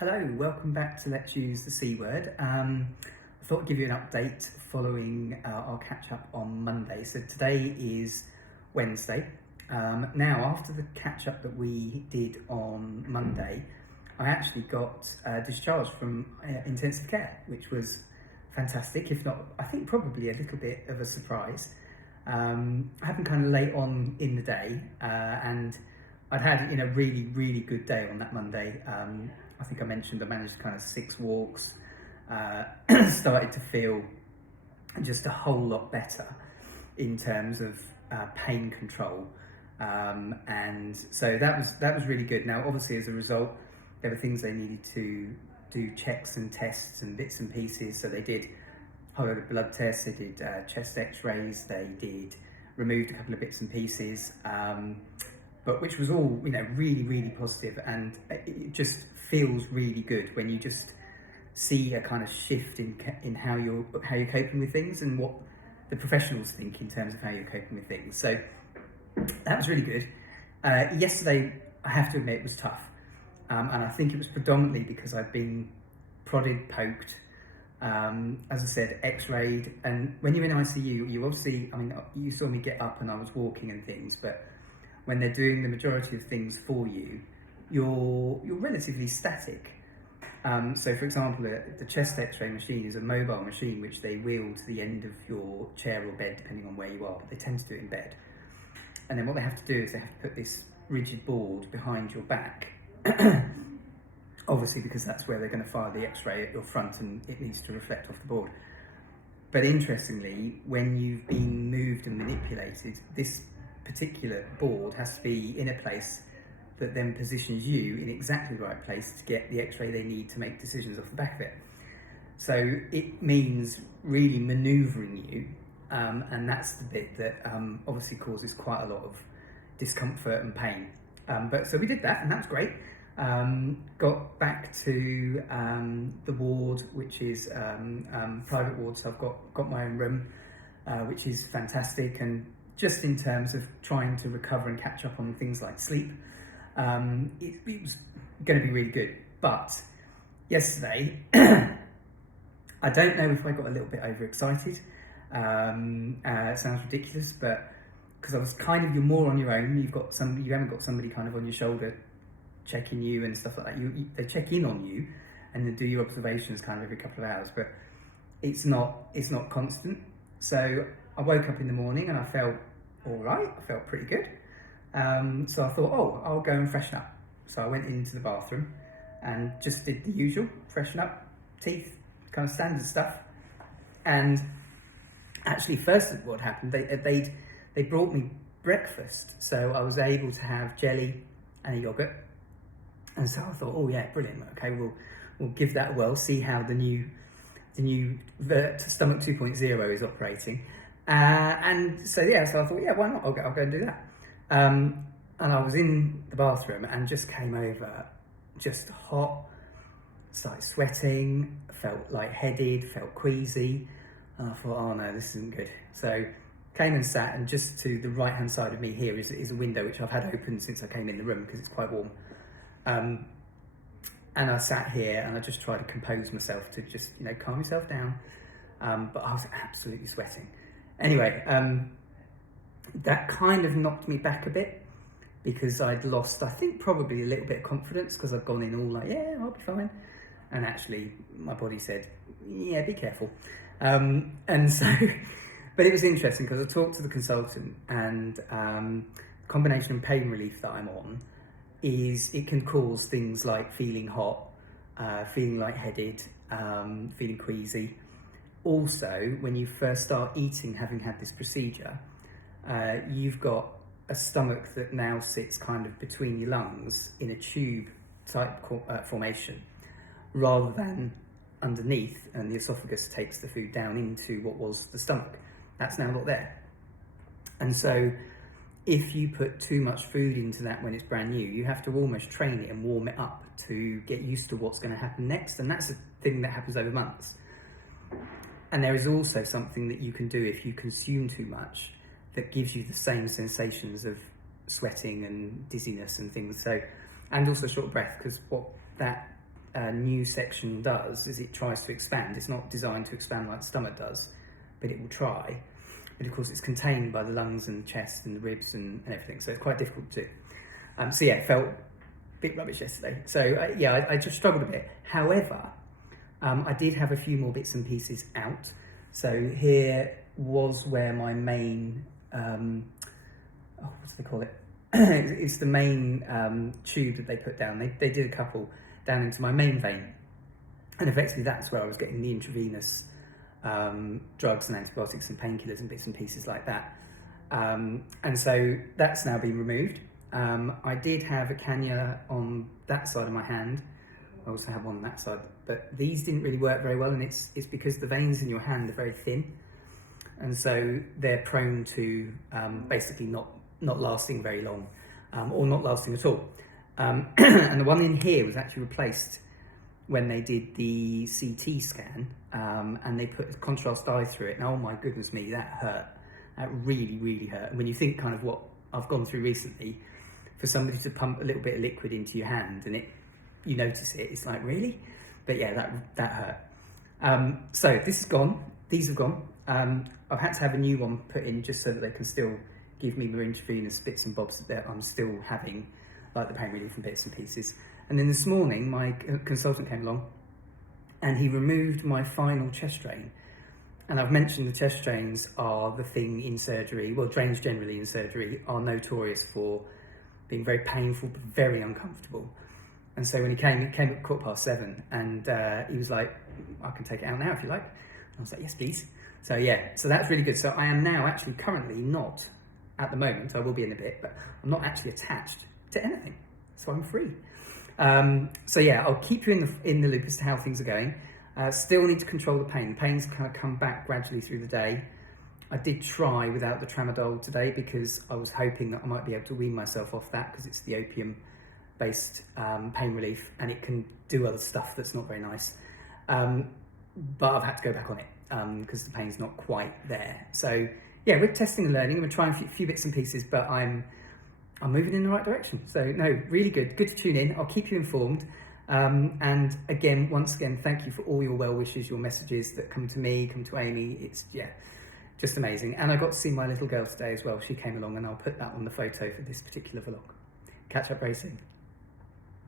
Hello, welcome back to Let's Use the C Word. I thought I'd give you an update following our catch up on Monday. So today is Wednesday. Now, after the catch up that we did on Monday, I actually got discharged from intensive care, which was fantastic, if not, I think probably a little bit of a surprise. Happened kind of late on in the day, and I'd had a really good day on that Monday. I think I mentioned I managed kind of 6 walks, started to feel just a whole lot better in terms of pain control, and so that was really good. Now, obviously, as a result, there were things they needed to do, checks and tests and bits and pieces. So they did whole load of blood tests, they did chest X-rays, they did removed a couple of bits and pieces. But which was all really positive, and it just feels really good when you just see a kind of shift in how you're coping with things and what the professionals think in terms of how you're coping with things. So that was really good. Yesterday, I have to admit, it was tough, and I think it was predominantly because I've been prodded, poked, as I said, X-rayed, and when you're in ICU, you obviously, you saw me get up and I was walking and things, but when they're doing the majority of things for you, you're relatively static. So, for example, the chest X-ray machine is a mobile machine which they wheel to the end of your chair or bed, depending on where you are. But they tend to do it in bed. And then what they have to do is they have to put this rigid board behind your back, obviously because that's where they're going to fire the X-ray at your front, and it needs to reflect off the board. But interestingly, when you've been moved and manipulated, this particular board has to be in a place that then positions you in exactly the right place to get the X-ray they need to make decisions off the back of it. So it means really manoeuvring you, and that's the bit that obviously causes quite a lot of discomfort and pain. But so we did that, and that was great. Got back to the ward, which is private ward, so I've got my own room, which is fantastic. And just in terms of trying to recover and catch up on things like sleep, it was going to be really good. But yesterday, I don't know if I got a little bit overexcited. It sounds ridiculous, but because I was you're more on your own. You haven't got somebody kind of on your shoulder checking you and stuff like that. They check in on you and then do your observations kind of every couple of hours, but it's not constant. So I woke up in the morning and I felt all right. I felt pretty good. So I thought, I'll go and freshen up. So I went into the bathroom and just did the usual, freshen up, teeth, kind of standard stuff. And actually, first what happened, they brought me breakfast. So I was able to have jelly and a yogurt. And so I thought, brilliant. Okay, we'll give that a whirl, see how the new Vert Stomach 2.0 is operating. And so I thought, why not? I'll go and do that. And I was in the bathroom and just came over, just hot, started sweating, felt lightheaded, felt queasy. And I thought, oh no, this isn't good. So came and sat, and just to the right hand side of me here is a window which I've had open since I came in the room because it's quite warm. And I sat here and I just tried to compose myself to just, calm myself down. But I was absolutely sweating. Anyway, that kind of knocked me back a bit because I'd lost, I think, probably a little bit of confidence because I'd gone in all like, I'll be fine. And actually, my body said, be careful. And so, but it was interesting because I talked to the consultant, and the combination of pain relief that I'm on is it can cause things like feeling hot, feeling lightheaded, feeling queasy. Also, when you first start eating, having had this procedure, you've got a stomach that now sits kind of between your lungs in a tube type formation, rather than underneath, and the esophagus takes the food down into what was the stomach. That's now not there. And so if you put too much food into that when it's brand new, you have to almost train it and warm it up to get used to what's going to happen next. And that's a thing that happens over months. And there is also something that you can do if you consume too much that gives you the same sensations of sweating and dizziness and things. So, and also short of breath, because what that new section does is it tries to expand. It's not designed to expand like the stomach does, but it will try. But of course, it's contained by the lungs and chest and the ribs and everything, so it's quite difficult to do. So yeah, it felt a bit rubbish yesterday. So I just struggled a bit. However, I did have a few more bits and pieces out. So here was where my main, what do they call it? It's the main tube that they put down. They did a couple down into my main vein, and effectively that's where I was getting the intravenous drugs and antibiotics and painkillers and bits and pieces like that. And so that's now been removed. I did have a cannula on that side of my hand. I also have one on that side, but these didn't really work very well, and it's because the veins in your hand are very thin, and so they're prone to basically not lasting very long, or not lasting at all. And the one in here was actually replaced when they did the CT scan, and they put a contrast dye through it, and oh my goodness me, that hurt. That really, really hurt. And when you think kind of what I've gone through recently, for somebody to pump a little bit of liquid into your hand and you notice it, it's like, really? But yeah, that hurt. So this is gone. These have gone. I've had to have a new one put in just so that they can still give me the intravenous bits and bobs that I'm still having, like the pain relief and bits and pieces. And then this morning, my consultant came along and he removed my final chest drain. And I've mentioned the chest drains are the thing in surgery, well, drains generally in surgery are notorious for being very painful, but very uncomfortable. And so when he came at 7:15, and he was like, I can take it out now if you like. And I was like, yes, please. So yeah, so that's really good. So I am now actually currently not, at the moment, I will be in a bit, but I'm not actually attached to anything. So I'm free. So yeah, I'll keep you in the loop as to how things are going. Still need to control the pain. The pain's kind of come back gradually through the day. I did try without the tramadol today because I was hoping that I might be able to wean myself off that because it's the opium-based pain relief and it can do other stuff that's not very nice. But I've had to go back on it because the pain's not quite there. So yeah, we're testing and learning. We're trying a few bits and pieces, but I'm moving in the right direction. So no, really good. Good to tune in. I'll keep you informed. And again, once again, thank you for all your well wishes, your messages that come to me, come to Amy. It's just amazing. And I got to see my little girl today as well. She came along, and I'll put that on the photo for this particular vlog. Catch up very soon.